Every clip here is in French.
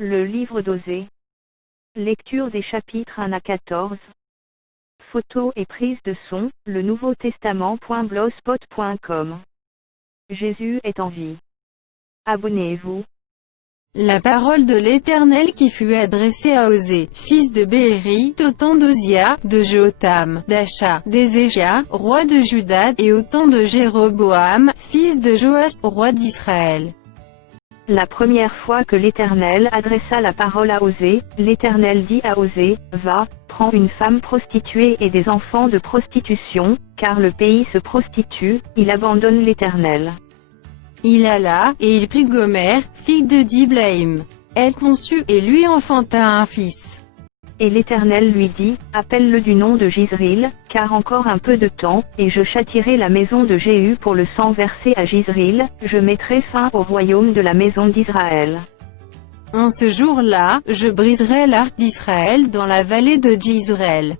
Le livre d'Osée. Lecture des chapitres 1 à 14. Photos et prise de son, le Nouveau Testament.blogspot.com. Jésus est en vie. Abonnez-vous. La parole de l'Éternel qui fut adressée à Osée, fils de Béhéri, au temps d'Osia, de Jotham, d'Acha, d'Ézéchia, roi de Juda, et au temps de Jéroboam, fils de Joas, roi d'Israël. La première fois que l'Éternel adressa la parole à Osée, l'Éternel dit à Osée, « Va, prends une femme prostituée et des enfants de prostitution, car le pays se prostitue, il abandonne l'Éternel. » Il alla, et il prit Gomer, fille de Diblaïm. Elle conçut, et lui enfanta un fils. Et l'Éternel lui dit, « Appelle-le du nom de Jizril, car encore un peu de temps, et je châtierai la maison de Jéhu pour le sang versé à Jizril, je mettrai fin au royaume de la maison d'Israël. En ce jour-là, je briserai l'arc d'Israël dans la vallée de Jizreel. »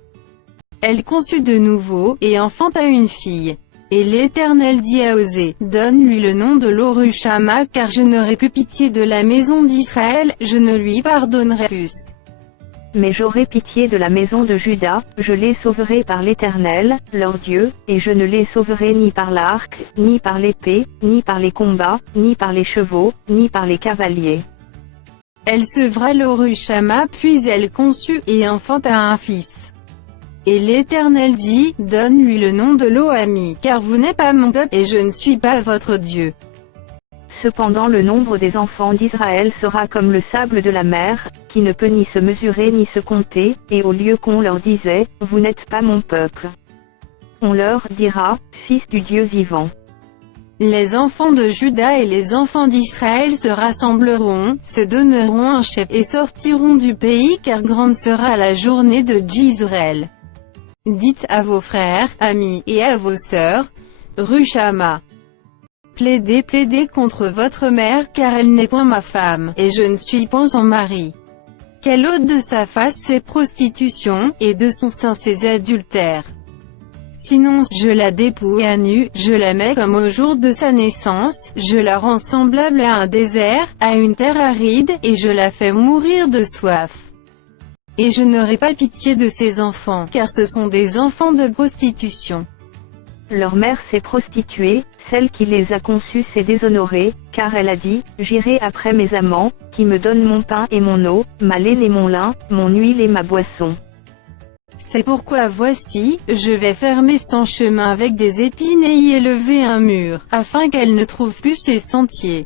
Elle conçut de nouveau, et enfanta une fille. Et l'Éternel dit à Osée, « Donne-lui le nom de Lorushama, car je n'aurai plus pitié de la maison d'Israël, je ne lui pardonnerai plus. Mais j'aurai pitié de la maison de Juda, je les sauverai par l'Éternel, leur Dieu, et je ne les sauverai ni par l'arc, ni par l'épée, ni par les combats, ni par les chevaux, ni par les cavaliers. » Elle sevra Lorushama, puis elle conçut, et enfanta un fils. Et l'Éternel dit, « Donne-lui le nom de Lo-Ami, car vous n'êtes pas mon peuple, et je ne suis pas votre Dieu. » Cependant le nombre des enfants d'Israël sera comme le sable de la mer, qui ne peut ni se mesurer ni se compter, et au lieu qu'on leur disait, « Vous n'êtes pas mon peuple », on leur dira, « Fils du Dieu vivant. » Les enfants de Juda et les enfants d'Israël se rassembleront, se donneront un chef, et sortiront du pays, car grande sera la journée de Jizreel. Dites à vos frères, amis, et à vos sœurs, Rushama. Plaidez contre votre mère, car elle n'est point ma femme, et je ne suis point son mari. Qu'elle ôte de sa face ses prostitutions, et de son sein ses adultères. Sinon, je la dépouille à nu, je la mets comme au jour de sa naissance, je la rends semblable à un désert, à une terre aride, et je la fais mourir de soif. Et je n'aurai pas pitié de ses enfants, car ce sont des enfants de prostitution. Leur mère s'est prostituée, celle qui les a conçus s'est déshonorée, car elle a dit, « J'irai après mes amants, qui me donnent mon pain et mon eau, ma laine et mon lin, mon huile et ma boisson. » C'est pourquoi voici, je vais fermer son chemin avec des épines et y élever un mur, afin qu'elle ne trouve plus ses sentiers.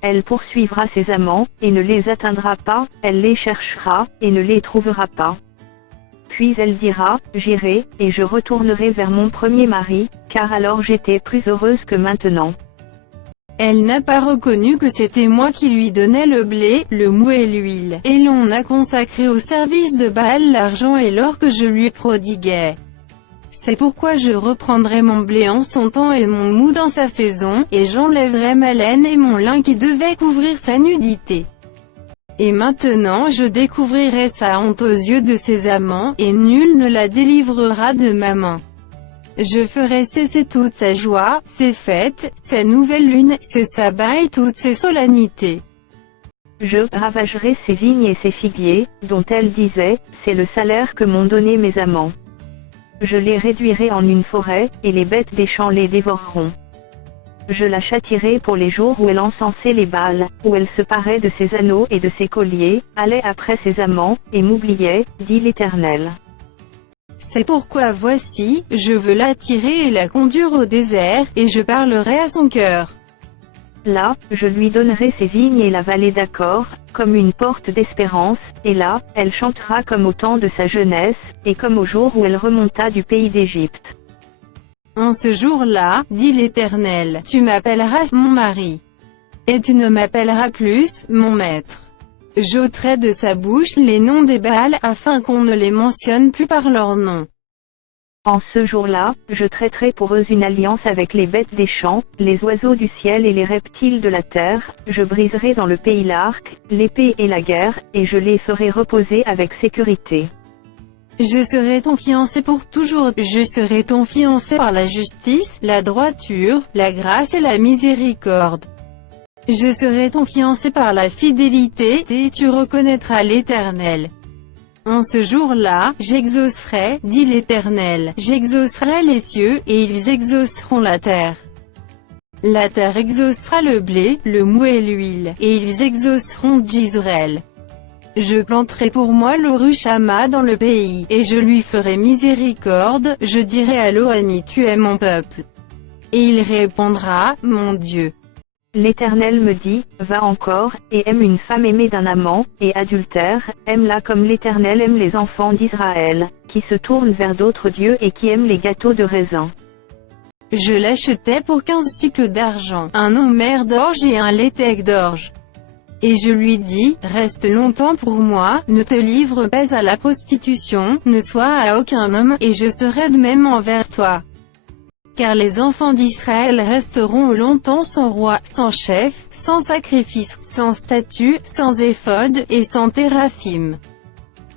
Elle poursuivra ses amants, et ne les atteindra pas, elle les cherchera, et ne les trouvera pas. Puis elle dira, « J'irai, et je retournerai vers mon premier mari, car alors j'étais plus heureuse que maintenant. » Elle n'a pas reconnu que c'était moi qui lui donnais le blé, le mou et l'huile, et l'on a consacré au service de Baal l'argent et l'or que je lui prodiguais. C'est pourquoi je reprendrai mon blé en son temps et mon mou dans sa saison, et j'enlèverai ma laine et mon lin qui devait couvrir sa nudité. Et maintenant je découvrirai sa honte aux yeux de ses amants, et nul ne la délivrera de ma main. Je ferai cesser toute sa joie, ses fêtes, ses nouvelles lunes, ses sabbats et toutes ses solennités. Je ravagerai ses vignes et ses figuiers, dont elle disait, « C'est le salaire que m'ont donné mes amants. » Je les réduirai en une forêt, et les bêtes des champs les dévoreront. Je la châtierai pour les jours où elle encensait les Baals, où elle se parait de ses anneaux et de ses colliers, allait après ses amants, et m'oubliait, dit l'Éternel. C'est pourquoi voici, je veux l'attirer et la conduire au désert, et je parlerai à son cœur. Là, je lui donnerai ses vignes et la vallée d'Accor, comme une porte d'espérance, et là, elle chantera comme au temps de sa jeunesse, et comme au jour où elle remonta du pays d'Égypte. En ce jour-là, dit l'Éternel, tu m'appelleras mon mari. Et tu ne m'appelleras plus, mon maître. J'ôterai de sa bouche les noms des Baals, afin qu'on ne les mentionne plus par leur nom. En ce jour-là, je traiterai pour eux une alliance avec les bêtes des champs, les oiseaux du ciel et les reptiles de la terre, je briserai dans le pays l'arc, l'épée et la guerre, et je les ferai reposer avec sécurité. Je serai ton fiancé pour toujours, je serai ton fiancé par la justice, la droiture, la grâce et la miséricorde. Je serai ton fiancé par la fidélité, et tu reconnaîtras l'Éternel. En ce jour-là, j'exaucerai, dit l'Éternel, j'exaucerai les cieux, et ils exauceront la terre. La terre exaucera le blé, le mou et l'huile, et ils exauceront Jezreel. Je planterai pour moi l'Orushama dans le pays, et je lui ferai miséricorde, je dirai à Lo-Ami tu es mon peuple. Et il répondra, mon Dieu. L'Éternel me dit, va encore, et aime une femme aimée d'un amant, et adultère, aime-la comme l'Éternel aime les enfants d'Israël, qui se tournent vers d'autres dieux et qui aiment les gâteaux de raisin. Je l'achetai pour 15 cycles d'argent, un homère d'orge et un létec d'orge. Et je lui dis, reste longtemps pour moi, ne te livre pas à la prostitution, ne sois à aucun homme, et je serai de même envers toi. Car les enfants d'Israël resteront longtemps sans roi, sans chef, sans sacrifice, sans statut, sans éphod, et sans téraphim.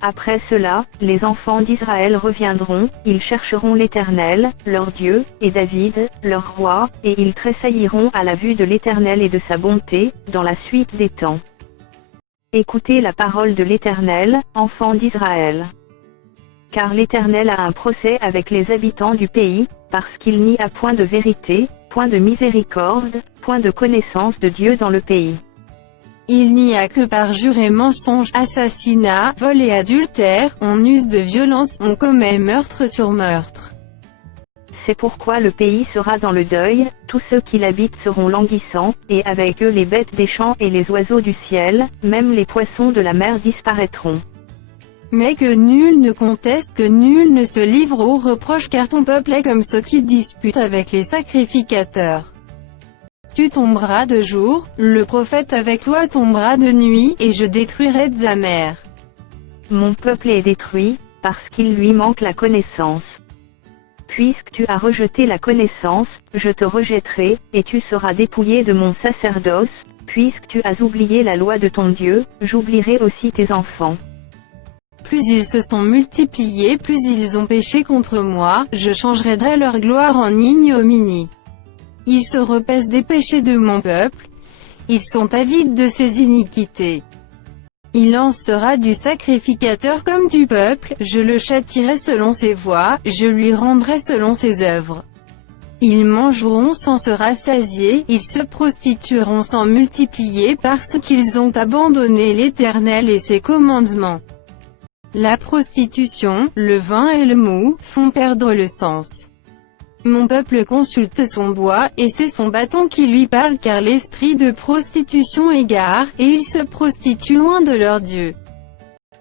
Après cela, les enfants d'Israël reviendront, ils chercheront l'Éternel, leur Dieu, et David, leur roi, et ils tressailliront à la vue de l'Éternel et de sa bonté, dans la suite des temps. Écoutez la parole de l'Éternel, enfants d'Israël. Car l'Éternel a un procès avec les habitants du pays, parce qu'il n'y a point de vérité, point de miséricorde, point de connaissance de Dieu dans le pays. Il n'y a que parjure et mensonge, assassinat, vol et adultère, on use de violence, on commet meurtre sur meurtre. C'est pourquoi le pays sera dans le deuil, tous ceux qui l'habitent seront languissants, et avec eux les bêtes des champs et les oiseaux du ciel, même les poissons de la mer disparaîtront. Mais que nul ne conteste, que nul ne se livre aux reproches, car ton peuple est comme ceux qui disputent avec les sacrificateurs. Tu tomberas de jour, le prophète avec toi tombera de nuit, et je détruirai Tzamer. Mon peuple est détruit, parce qu'il lui manque la connaissance. Puisque tu as rejeté la connaissance, je te rejetterai, et tu seras dépouillé de mon sacerdoce, puisque tu as oublié la loi de ton Dieu, j'oublierai aussi tes enfants. Plus ils se sont multipliés, plus ils ont péché contre moi, je changerai leur gloire en ignominie. Ils se repaissent des péchés de mon peuple, ils sont avides de ses iniquités. Il en sera du sacrificateur comme du peuple, je le châtierai selon ses voies, je lui rendrai selon ses œuvres. Ils mangeront sans se rassasier, ils se prostitueront sans multiplier parce qu'ils ont abandonné l'Éternel et ses commandements. La prostitution, le vin et le mou, font perdre le sens. Mon peuple consulte son bois, et c'est son bâton qui lui parle car l'esprit de prostitution égare, et ils se prostituent loin de leur Dieu.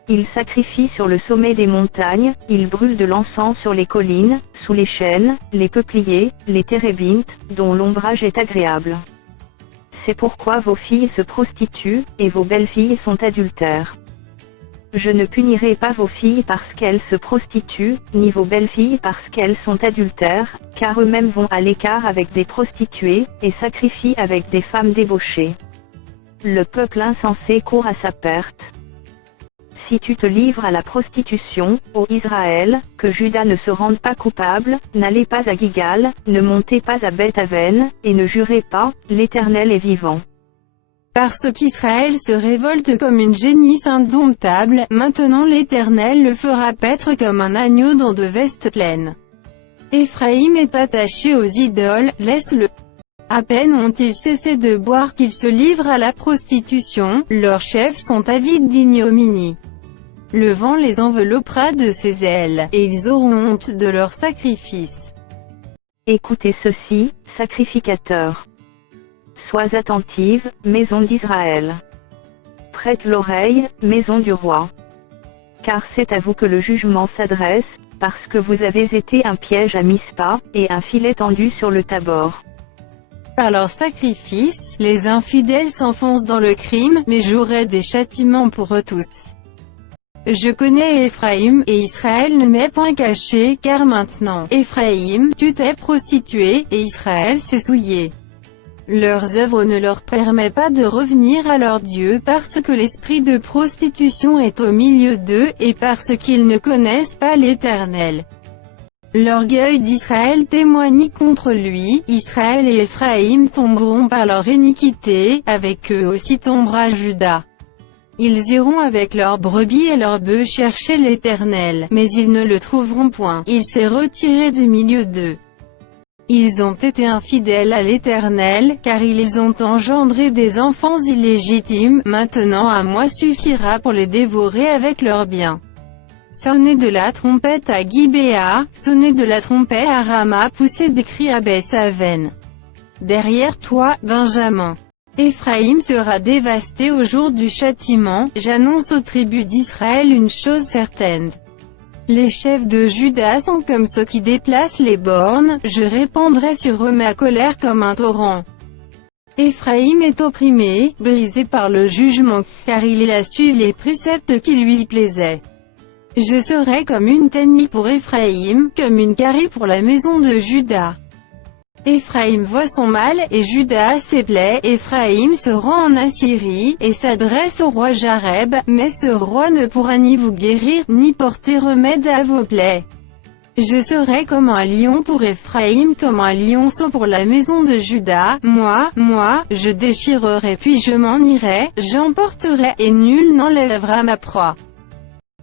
Ils sacrifient sur le sommet des montagnes, ils brûlent de l'encens sur les collines, sous les chênes, les peupliers, les térébintes, dont l'ombrage est agréable. C'est pourquoi vos filles se prostituent, et vos belles-filles sont adultères. Je ne punirai pas vos filles parce qu'elles se prostituent, ni vos belles-filles parce qu'elles sont adultères, car eux-mêmes vont à l'écart avec des prostituées, et sacrifient avec des femmes débauchées. Le peuple insensé court à sa perte. Si tu te livres à la prostitution, ô Israël, que Juda ne se rende pas coupable, n'allez pas à Gigal, ne montez pas à Beth-Aven, et ne jurez pas, l'Éternel est vivant. Parce qu'Israël se révolte comme une génisse indomptable, maintenant l'Éternel le fera paître comme un agneau dans de vestes pleines. Éphraïm est attaché aux idoles, laisse-le. À peine ont-ils cessé de boire qu'ils se livrent à la prostitution, leurs chefs sont avides d'ignominie. Le vent les enveloppera de ses ailes, et ils auront honte de leurs sacrifices. Écoutez ceci, sacrificateurs. Sois attentive, maison d'Israël. Prête l'oreille, maison du roi. Car c'est à vous que le jugement s'adresse, parce que vous avez été un piège à Mispa, et un filet tendu sur le Tabor. Par leurs sacrifices, les infidèles s'enfoncent dans le crime, mais j'aurai des châtiments pour eux tous. Je connais Éphraïm, et Israël ne m'est point caché, car maintenant, Éphraïm, tu t'es prostitué, et Israël s'est souillé. Leurs œuvres ne leur permettent pas de revenir à leur Dieu parce que l'esprit de prostitution est au milieu d'eux, et parce qu'ils ne connaissent pas l'Éternel. L'orgueil d'Israël témoigne contre lui, Israël et Éphraïm tomberont par leur iniquité, avec eux aussi tombera Juda. Ils iront avec leurs brebis et leurs bœufs chercher l'Éternel, mais ils ne le trouveront point, il s'est retiré du milieu d'eux. Ils ont été infidèles à l'Éternel, car ils ont engendré des enfants illégitimes, maintenant à moi suffira pour les dévorer avec leurs biens. Sonnez de la trompette à Gibéa, sonnez de la trompette à Rama, poussez des cris à Beth-Aven. Derrière toi, Benjamin. Éphraïm sera dévasté au jour du châtiment, j'annonce aux tribus d'Israël une chose certaine. Les chefs de Juda sont comme ceux qui déplacent les bornes, je répandrai sur eux ma colère comme un torrent. Éphraïm est opprimé, brisé par le jugement, car il a suivi les préceptes qui lui plaisaient. Je serai comme une teigne pour Éphraïm, comme une carie pour la maison de Juda. Éphraïm voit son mal, et Juda ses plaies. Éphraïm se rend en Assyrie, et s'adresse au roi Jareb, mais ce roi ne pourra ni vous guérir, ni porter remède à vos plaies. Je serai comme un lion pour Éphraïm, comme un lionceau pour la maison de Juda. Moi, je déchirerai puis je m'en irai, j'emporterai, et nul n'enlèvera ma proie.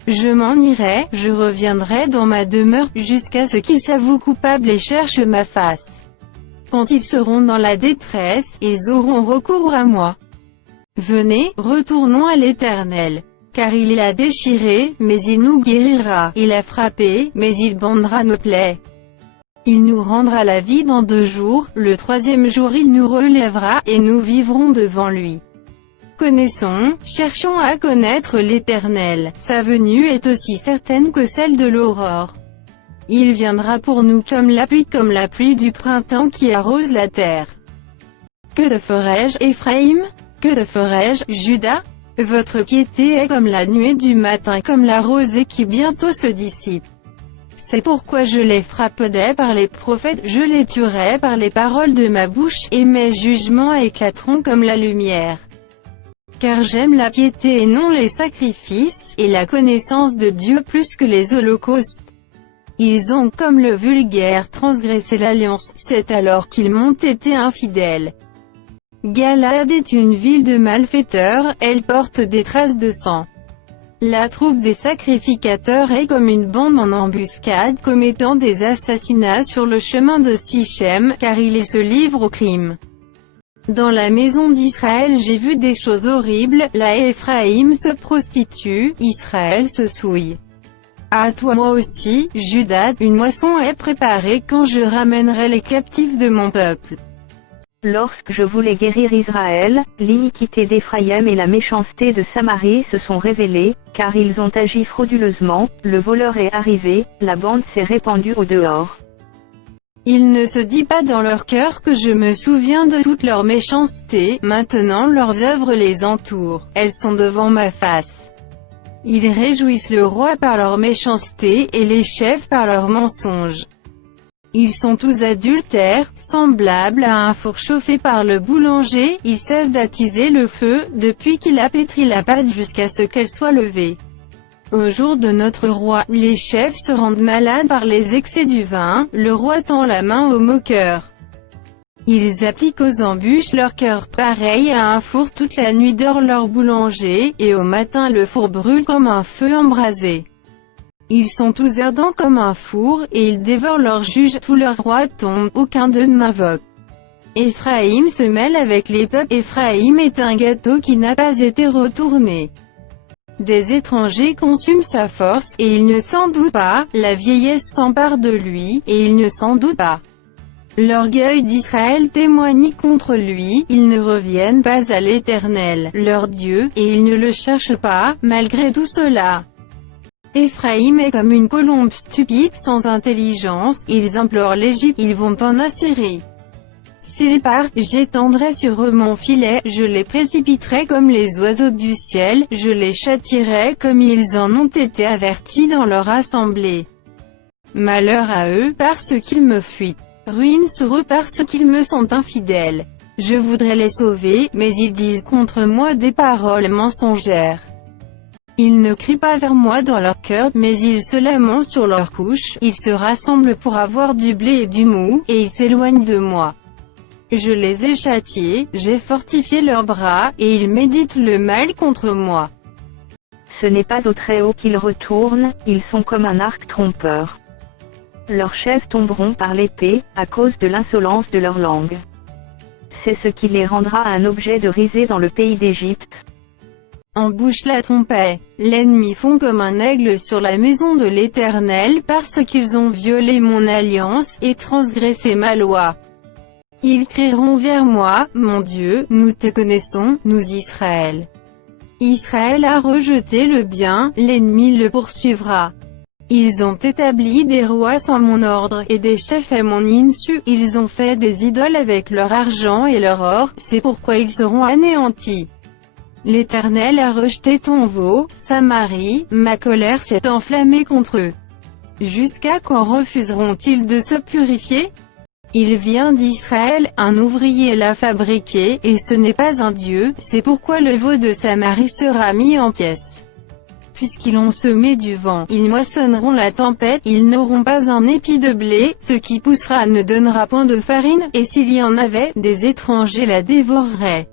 Je m'en irai, je reviendrai dans ma demeure, jusqu'à ce qu'ils s'avouent coupables et cherchent ma face. Quand ils seront dans la détresse, ils auront recours à moi. Venez, retournons à l'Éternel. Car il l'a déchiré, mais il nous guérira. Il a frappé, mais il bandera nos plaies. Il nous rendra la vie dans 2 jours, le 3e jour il nous relèvera, et nous vivrons devant lui. Connaissons, cherchons à connaître l'Éternel, sa venue est aussi certaine que celle de l'aurore. Il viendra pour nous comme la pluie du printemps qui arrose la terre. Que te ferai-je, Éphraïm? Que te ferai-je, Juda? Votre piété est comme la nuée du matin, comme la rosée qui bientôt se dissipe. C'est pourquoi je les frapperai par les prophètes, je les tuerai par les paroles de ma bouche, et mes jugements éclateront comme la lumière. Car j'aime la piété et non les sacrifices, et la connaissance de Dieu plus que les holocaustes. Ils ont comme le vulgaire transgressé l'alliance, c'est alors qu'ils m'ont été infidèles. Galad est une ville de malfaiteurs, elle porte des traces de sang. La troupe des sacrificateurs est comme une bande en embuscade, commettant des assassinats sur le chemin de Sichem, car ils se livrent au crime. Dans la maison d'Israël j'ai vu des choses horribles, la Éphraïm se prostitue, Israël se souille. À toi moi aussi, Juda, une moisson est préparée quand je ramènerai les captifs de mon peuple. Lorsque je voulais guérir Israël, l'iniquité d'Éphraïm et la méchanceté de Samarie se sont révélées, car ils ont agi frauduleusement, le voleur est arrivé, la bande s'est répandue au dehors. Il ne se dit pas dans leur cœur que je me souviens de toute leur méchanceté, maintenant leurs œuvres les entourent, elles sont devant ma face. Ils réjouissent le roi par leur méchanceté, et les chefs par leurs mensonges. Ils sont tous adultères, semblables à un four chauffé par le boulanger, il cesse d'attiser le feu, depuis qu'il a pétri la pâte jusqu'à ce qu'elle soit levée. Au jour de notre roi, les chefs se rendent malades par les excès du vin, le roi tend la main aux moqueurs. Ils appliquent aux embûches leur cœur pareil à un four, toute la nuit dort leur boulanger, et au matin le four brûle comme un feu embrasé. Ils sont tous ardents comme un four, et ils dévorent leurs juges, tous leurs rois tombent, aucun d'eux ne m'invoque. Éphraïm se mêle avec les peuples, Éphraïm est un gâteau qui n'a pas été retourné. Des étrangers consument sa force, et il ne s'en doute pas, la vieillesse s'empare de lui, et il ne s'en doute pas. L'orgueil d'Israël témoigne contre lui, ils ne reviennent pas à l'Éternel, leur Dieu, et ils ne le cherchent pas, malgré tout cela. Éphraïm est comme une colombe stupide, sans intelligence, ils implorent l'Égypte, ils vont en Assyrie. S'ils partent, j'étendrai sur eux mon filet, je les précipiterai comme les oiseaux du ciel, je les châtierai comme ils en ont été avertis dans leur assemblée. Malheur à eux, parce qu'ils me fuient. Ruine sur eux parce qu'ils me sont infidèles. Je voudrais les sauver, mais ils disent contre moi des paroles mensongères. Ils ne crient pas vers moi dans leur cœur, mais ils se lamentent sur leurs couches, ils se rassemblent pour avoir du blé et du mou, et ils s'éloignent de moi. Je les ai châtiés, j'ai fortifié leurs bras, et ils méditent le mal contre moi. Ce n'est pas au Très-Haut qu'ils retournent, ils sont comme un arc trompeur. Leurs chefs tomberont par l'épée, à cause de l'insolence de leur langue. C'est ce qui les rendra un objet de risée dans le pays d'Égypte. Embouche la trompette. L'ennemi fond comme un aigle sur la maison de l'Éternel parce qu'ils ont violé mon alliance, et transgressé ma loi. Ils crieront vers moi, mon Dieu, nous te connaissons, nous Israël. Israël a rejeté le bien, l'ennemi le poursuivra. Ils ont établi des rois sans mon ordre, et des chefs à mon insu, ils ont fait des idoles avec leur argent et leur or, c'est pourquoi ils seront anéantis. L'Éternel a rejeté ton veau, Samarie, ma colère s'est enflammée contre eux. Jusqu'à quand refuseront-ils de se purifier? Il vient d'Israël, un ouvrier l'a fabriqué, et ce n'est pas un dieu, c'est pourquoi le veau de Samarie sera mis en pièces. Puisqu'ils ont semé du vent, ils moissonneront la tempête, ils n'auront pas un épi de blé, ce qui poussera ne donnera point de farine, et s'il y en avait, des étrangers la dévoreraient.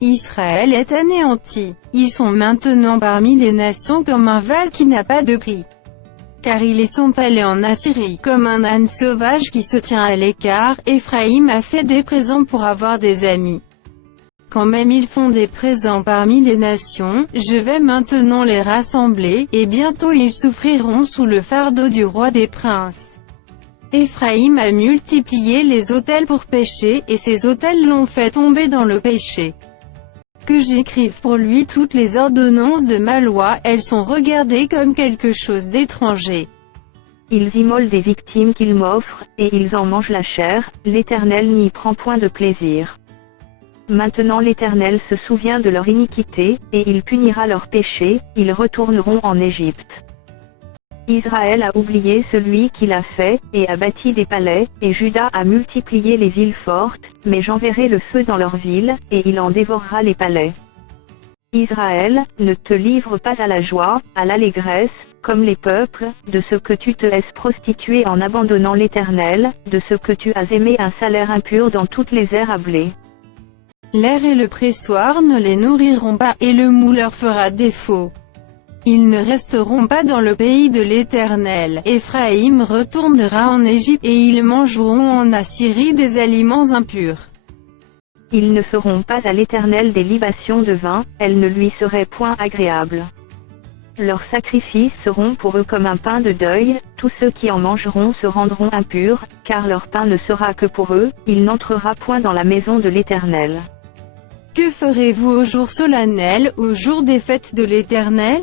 Israël est anéanti. Ils sont maintenant parmi les nations comme un vase qui n'a pas de prix. Car ils sont allés en Assyrie, comme un âne sauvage qui se tient à l'écart. Éphraïm a fait des présents pour avoir des amis. Quand même ils font des présents parmi les nations, je vais maintenant les rassembler, et bientôt ils souffriront sous le fardeau du roi des princes. Éphraïm a multiplié les autels pour pécher, et ses autels l'ont fait tomber dans le péché. Que j'écrive pour lui toutes les ordonnances de ma loi, elles sont regardées comme quelque chose d'étranger. Ils immolent des victimes qu'ils m'offrent, et ils en mangent la chair, l'Éternel n'y prend point de plaisir. Maintenant l'Éternel se souvient de leur iniquité, et il punira leurs péchés, ils retourneront en Égypte. Israël a oublié celui qui l'a fait, et a bâti des palais, et Juda a multiplié les villes fortes, mais j'enverrai le feu dans leurs villes, et il en dévorera les palais. Israël, ne te livre pas à la joie, à l'allégresse, comme les peuples, de ce que tu te laisses prostituer en abandonnant l'Éternel, de ce que tu as aimé un salaire impur dans toutes les aires à blé. L'air et le pressoir ne les nourriront pas, et le mou leur fera défaut. Ils ne resteront pas dans le pays de l'Éternel. Éphraïm retournera en Égypte, et ils mangeront en Assyrie des aliments impurs. Ils ne feront pas à l'Éternel des libations de vin, elles ne lui seraient point agréables. Leurs sacrifices seront pour eux comme un pain de deuil, tous ceux qui en mangeront se rendront impurs, car leur pain ne sera que pour eux, il n'entrera point dans la maison de l'Éternel. Que ferez-vous au jour solennel, au jour des fêtes de l'Éternel?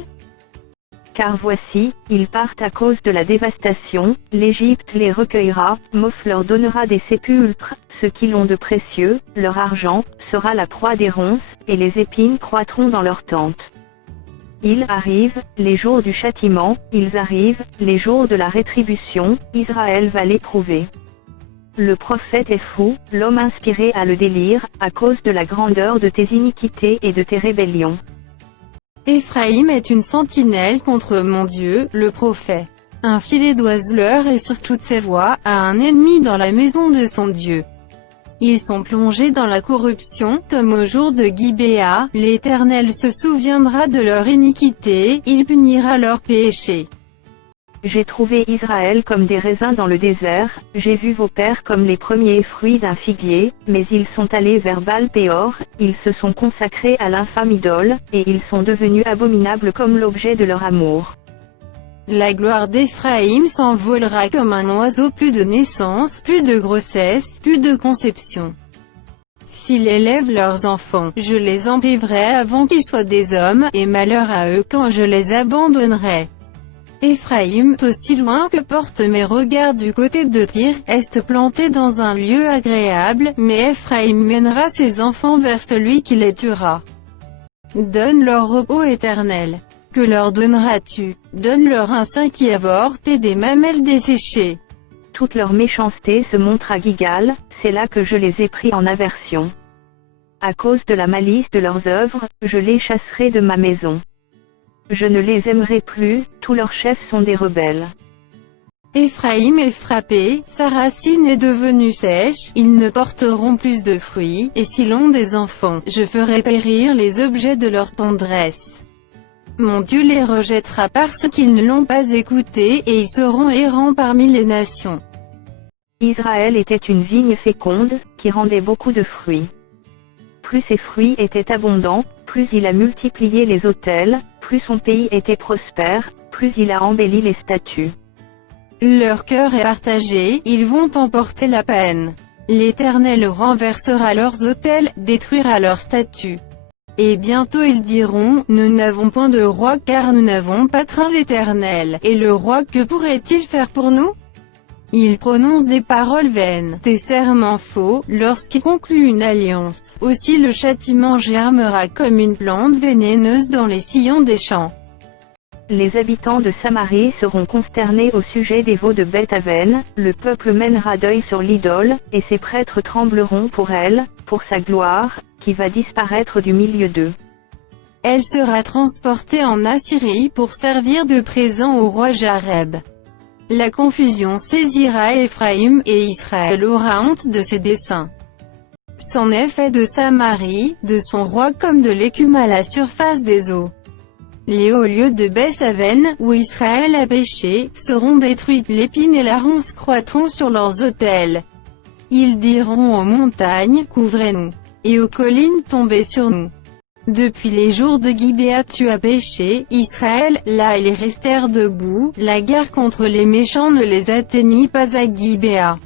Car voici, ils partent à cause de la dévastation, l'Égypte les recueillera, Moph leur donnera des sépulcres, ce qu'ils ont de précieux, leur argent, sera la proie des ronces, et les épines croîtront dans leurs tentes. Ils arrivent, les jours du châtiment, ils arrivent, les jours de la rétribution, Israël va l'éprouver. Le prophète est fou, l'homme inspiré a le délire, à cause de la grandeur de tes iniquités et de tes rébellions. Éphraïm est une sentinelle contre mon Dieu, le prophète. Un filet d'oiseleurs est sur toutes ses voies, à un ennemi dans la maison de son Dieu. Ils sont plongés dans la corruption, comme au jour de Gibéa, l'Éternel se souviendra de leur iniquité, il punira leurs péchés. J'ai trouvé Israël comme des raisins dans le désert, j'ai vu vos pères comme les premiers fruits d'un figuier, mais ils sont allés vers Baal-Péor, ils se sont consacrés à l'infâme idole, et ils sont devenus abominables comme l'objet de leur amour. La gloire d'Éphraïm s'envolera comme un oiseau, plus de naissance, plus de grossesse, plus de conception. S'ils élèvent leurs enfants, je les en priverai avant qu'ils soient des hommes, et malheur à eux quand je les abandonnerai. Éphraïm, aussi loin que portent mes regards du côté de Tyr, est planté dans un lieu agréable, mais Éphraïm mènera ses enfants vers celui qui les tuera. Donne leur repos éternel. Que leur donneras-tu? Donne-leur un sein qui avorte et des mamelles desséchées. Toute leur méchanceté se montre à Gigal, c'est là que je les ai pris en aversion. À cause de la malice de leurs œuvres, je les chasserai de ma maison. Je ne les aimerai plus, tous leurs chefs sont des rebelles. Éphraïm est frappé, sa racine est devenue sèche, ils ne porteront plus de fruits, et s'ils ont des enfants, je ferai périr les objets de leur tendresse. Mon Dieu les rejettera parce qu'ils ne l'ont pas écouté, et ils seront errants parmi les nations. Israël était une vigne féconde, qui rendait beaucoup de fruits. Plus ses fruits étaient abondants, plus il a multiplié les autels, plus son pays était prospère, plus il a embelli les statues. Leur cœur est partagé, ils vont emporter la peine. L'Éternel renversera leurs autels, détruira leurs statues. Et bientôt ils diront, nous n'avons point de roi car nous n'avons pas craint l'Éternel. Et le roi, que pourrait-il faire pour nous? Il prononce des paroles vaines, des serments faux, lorsqu'il conclut une alliance. Aussi le châtiment germera comme une plante vénéneuse dans les sillons des champs. Les habitants de Samarie seront consternés au sujet des veaux de Beth-Aven, le peuple mènera deuil sur l'idole, et ses prêtres trembleront pour elle, pour sa gloire, qui va disparaître du milieu d'eux. Elle sera transportée en Assyrie pour servir de présent au roi Jareb. La confusion saisira Éphraïm, et Israël aura honte de ses desseins. C'en est fait de Samarie, de son roi comme de l'écume à la surface des eaux. Les hauts lieux de Beth-Aven, où Israël a péché, seront détruits, l'épine et la ronce croîtront sur leurs autels. Ils diront aux montagnes, couvrez-nous, et aux collines, tombez sur nous. Depuis les jours de Gibéa tu as péché, Israël, là ils restèrent debout, la guerre contre les méchants ne les atteignit pas à Gibéa.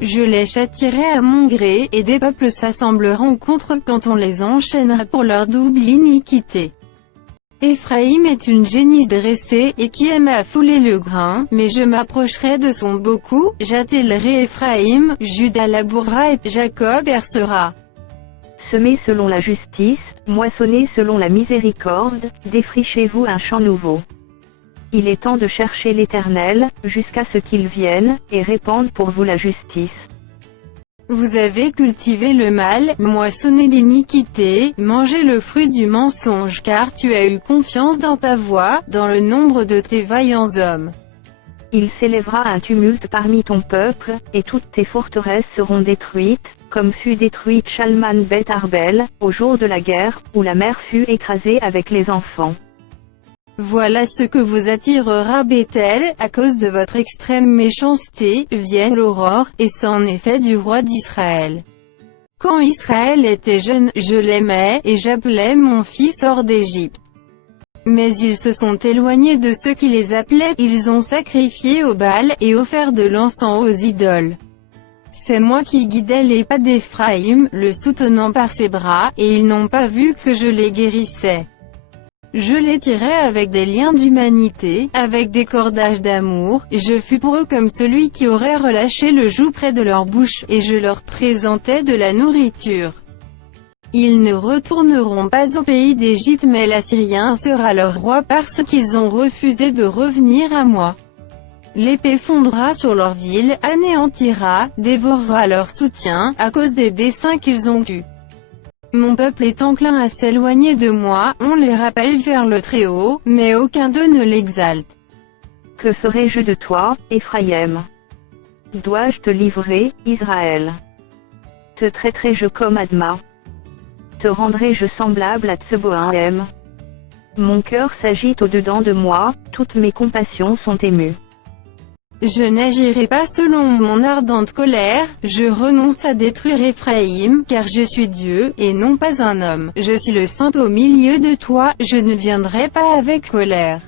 Je les châtierai à mon gré, et des peuples s'assembleront contre quand on les enchaînera pour leur double iniquité. Éphraïm est une génisse dressée, et qui aime à fouler le grain, mais je m'approcherai de son beau cou, j'attellerai Éphraïm, Juda labourera et Jacob percera. Semez selon la justice, moissonnez selon la miséricorde, défrichez-vous un champ nouveau. Il est temps de chercher l'Éternel, jusqu'à ce qu'il vienne, et répande pour vous la justice. Vous avez cultivé le mal, moissonné l'iniquité, mangé le fruit du mensonge car tu as eu confiance dans ta voix, dans le nombre de tes vaillants hommes. Il s'élèvera un tumulte parmi ton peuple, et toutes tes forteresses seront détruites, comme fut détruite Chalman Beth Arbel, au jour de la guerre, où la mer fut écrasée avec les enfants. Voilà ce que vous attirera Bethel, à cause de votre extrême méchanceté, vienne l'aurore, et c'en est fait du roi d'Israël. Quand Israël était jeune, je l'aimais, et j'appelais mon fils hors d'Égypte. Mais ils se sont éloignés de ceux qui les appelaient, ils ont sacrifié au Baal, et offert de l'encens aux idoles. C'est moi qui guidais les pas d'Éphraïm, le soutenant par ses bras, et ils n'ont pas vu que je les guérissais. Je les tirais avec des liens d'humanité, avec des cordages d'amour, je fus pour eux comme celui qui aurait relâché le joug près de leur bouche, et je leur présentais de la nourriture. Ils ne retourneront pas au pays d'Égypte mais l'Assyrien sera leur roi parce qu'ils ont refusé de revenir à moi. L'épée fondra sur leur ville, anéantira, dévorera leur soutien, à cause des desseins qu'ils ont eus. Mon peuple est enclin à s'éloigner de moi, on les rappelle vers le Très-Haut, mais aucun d'eux ne l'exalte. Que ferai-je de toi, Éphraïm? Dois-je te livrer, Israël? Te traiterai-je comme Adma? Te rendrai-je semblable à Tseboïm? Mon cœur s'agite au-dedans de moi, toutes mes compassions sont émues. Je n'agirai pas selon mon ardente colère, je renonce à détruire Éphraïm, car je suis Dieu, et non pas un homme. Je suis le Saint au milieu de toi, je ne viendrai pas avec colère.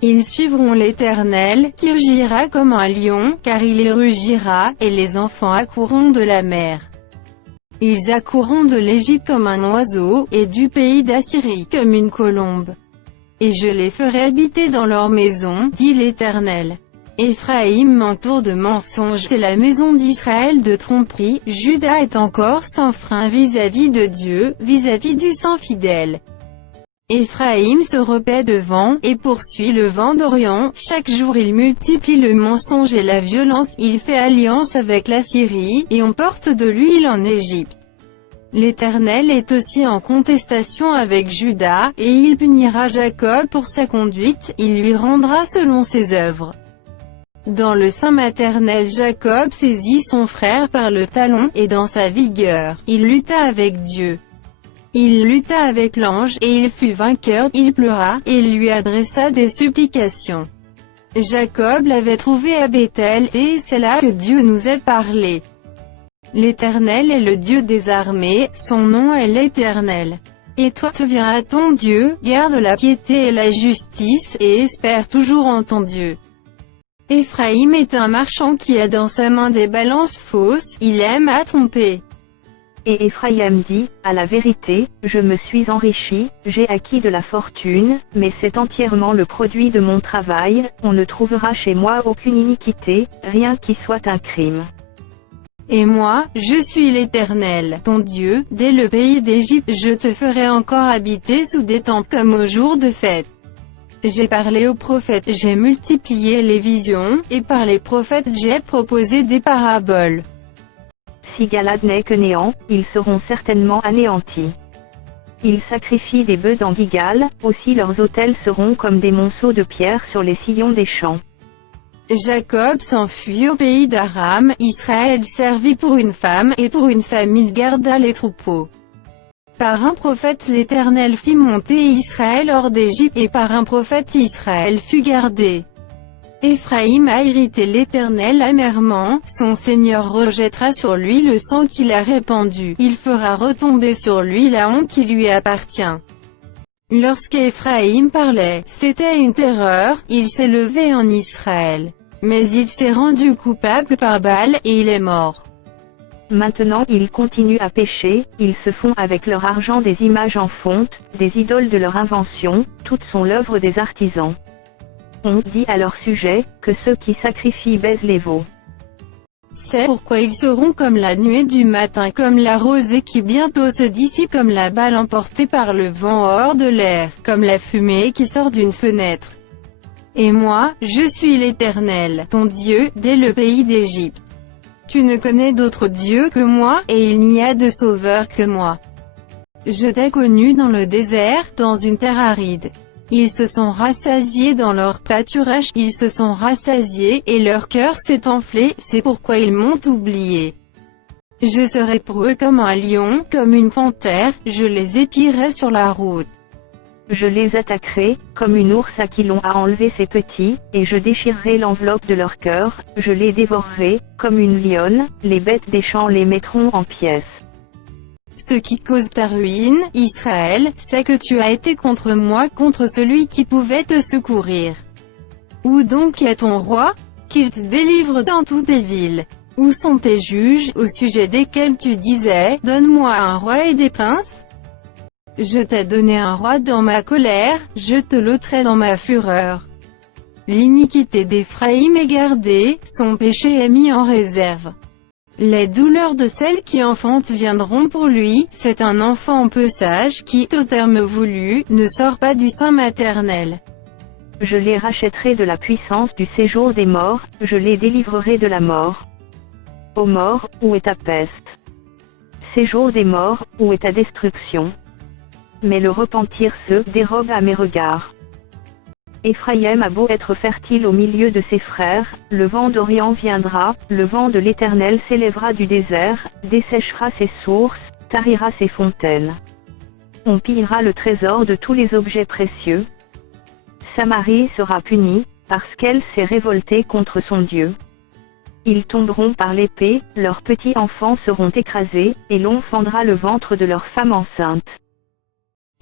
Ils suivront l'Éternel, qui rugira comme un lion, car il les rugira, et les enfants accourront de la mer. Ils accourront de l'Égypte comme un oiseau, et du pays d'Assyrie comme une colombe. Et je les ferai habiter dans leur maison, dit l'Éternel. Éphraïm m'entoure de mensonges, c'est la maison d'Israël de tromperie, Juda est encore sans frein vis-à-vis de Dieu, vis-à-vis du Saint fidèle. Éphraïm se repaît devant, et poursuit le vent d'Orient, chaque jour il multiplie le mensonge et la violence, il fait alliance avec la Syrie, et on porte de l'huile en Égypte. L'Éternel est aussi en contestation avec Juda, et il punira Jacob pour sa conduite, il lui rendra selon ses œuvres. Dans le sein maternel, Jacob saisit son frère par le talon, et dans sa vigueur, il lutta avec Dieu. Il lutta avec l'ange, et il fut vainqueur, il pleura, et il lui adressa des supplications. Jacob l'avait trouvé à Béthel, et c'est là que Dieu nous a parlé. L'Éternel est le Dieu des armées, son nom est l'Éternel. Et toi te viens à ton Dieu, garde la piété et la justice, et espère toujours en ton Dieu. Éphraïm est un marchand qui a dans sa main des balances fausses, il aime à tromper. Et Éphraïm dit, à la vérité, je me suis enrichi, j'ai acquis de la fortune, mais c'est entièrement le produit de mon travail, on ne trouvera chez moi aucune iniquité, rien qui soit un crime. Et moi, je suis l'Éternel, ton Dieu, dès le pays d'Égypte, je te ferai encore habiter sous des tentes comme au jour de fête. J'ai parlé aux prophètes, j'ai multiplié les visions, et par les prophètes j'ai proposé des paraboles. Si Galad n'est que néant, ils seront certainement anéantis. Ils sacrifient des bœufs en Gigal, aussi leurs autels seront comme des monceaux de pierre sur les sillons des champs. Jacob s'enfuit au pays d'Aram, Israël servit pour une femme, et pour une femme il garda les troupeaux. Par un prophète l'Éternel fit monter Israël hors d'Égypte, et par un prophète Israël fut gardé. Éphraïm a irrité l'Éternel amèrement, son Seigneur rejettera sur lui le sang qu'il a répandu, il fera retomber sur lui la honte qui lui appartient. Lorsqu'Éphraïm parlait, c'était une terreur, il s'est levé en Israël. Mais il s'est rendu coupable par Baal, et il est mort. Maintenant ils continuent à pécher, ils se font avec leur argent des images en fonte, des idoles de leur invention, toutes sont l'œuvre des artisans. On dit à leur sujet, que ceux qui sacrifient baisent les veaux. C'est pourquoi ils seront comme la nuée du matin, comme la rosée qui bientôt se dissipe, comme la balle emportée par le vent hors de l'air, comme la fumée qui sort d'une fenêtre. Et moi, je suis l'Éternel, ton Dieu, dès le pays d'Égypte. Tu ne connais d'autre Dieu que moi, et il n'y a de sauveur que moi. Je t'ai connu dans le désert, dans une terre aride. Ils se sont rassasiés dans leur pâturage, ils se sont rassasiés, et leur cœur s'est enflé, c'est pourquoi ils m'ont oublié. Je serai pour eux comme un lion, comme une panthère, je les épierai sur la route. Je les attaquerai, comme une ours à qui l'on a enlevé ses petits, et je déchirerai l'enveloppe de leur cœur, je les dévorerai, comme une lionne, les bêtes des champs les mettront en pièces. Ce qui cause ta ruine, Israël, c'est que tu as été contre moi, contre celui qui pouvait te secourir. Où donc est ton roi? Qu'il te délivre dans toutes tes villes. Où sont tes juges, au sujet desquels tu disais, donne-moi un roi et des princes? Je t'ai donné un roi dans ma colère, je te l'ôterai dans ma fureur. L'iniquité d'Éphraïm est gardée, son péché est mis en réserve. Les douleurs de celle qui enfante viendront pour lui, c'est un enfant peu sage qui, au terme voulu, ne sort pas du sein maternel. Je les rachèterai de la puissance du séjour des morts, je les délivrerai de la mort. Ô mort, où est ta peste? Séjour des morts, où est ta destruction? Mais le repentir se dérobe à mes regards. Éphraïm a beau être fertile au milieu de ses frères, le vent d'Orient viendra, le vent de l'Éternel s'élèvera du désert, desséchera ses sources, tarira ses fontaines. On pillera le trésor de tous les objets précieux. Samarie sera punie, parce qu'elle s'est révoltée contre son Dieu. Ils tomberont par l'épée, leurs petits enfants seront écrasés, et l'on fendra le ventre de leurs femmes enceintes.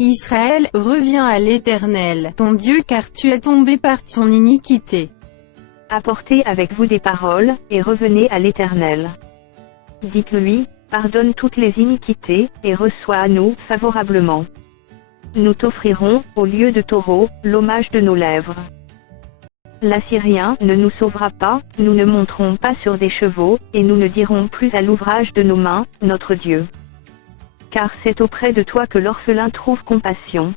Israël, reviens à l'Éternel, ton Dieu, car tu es tombé par ton iniquité. Apportez avec vous des paroles, et revenez à l'Éternel. Dites-lui, pardonne toutes les iniquités, et reçois à nous, favorablement. Nous t'offrirons, au lieu de taureaux, l'hommage de nos lèvres. L'Assyrien ne nous sauvera pas, nous ne monterons pas sur des chevaux, et nous ne dirons plus à l'ouvrage de nos mains, notre Dieu. Car c'est auprès de toi que l'orphelin trouve compassion.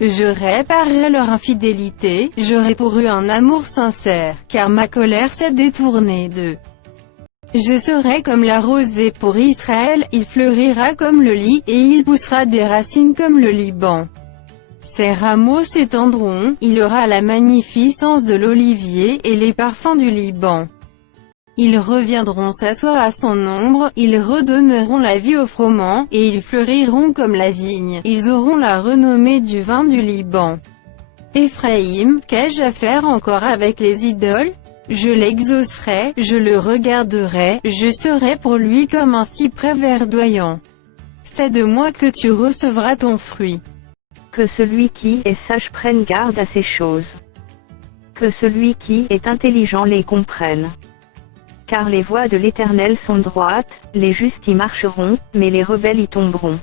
Je réparerai leur infidélité, j'aurai pour eux un amour sincère, car ma colère s'est détournée d'eux. Je serai comme la rosée pour Israël, il fleurira comme le lit, et il poussera des racines comme le Liban. Ses rameaux s'étendront, il aura la magnificence de l'olivier, et les parfums du Liban. Ils reviendront s'asseoir à son ombre, ils redonneront la vie au froment, et ils fleuriront comme la vigne, ils auront la renommée du vin du Liban. Éphraïm, qu'ai-je à faire encore avec les idoles? Je l'exaucerai, je le regarderai, je serai pour lui comme un cyprès verdoyant. C'est de moi que tu recevras ton fruit. Que celui qui est sage prenne garde à ces choses. Que celui qui est intelligent les comprenne. Car les voies de l'Éternel sont droites, les justes y marcheront, mais les rebelles y tomberont.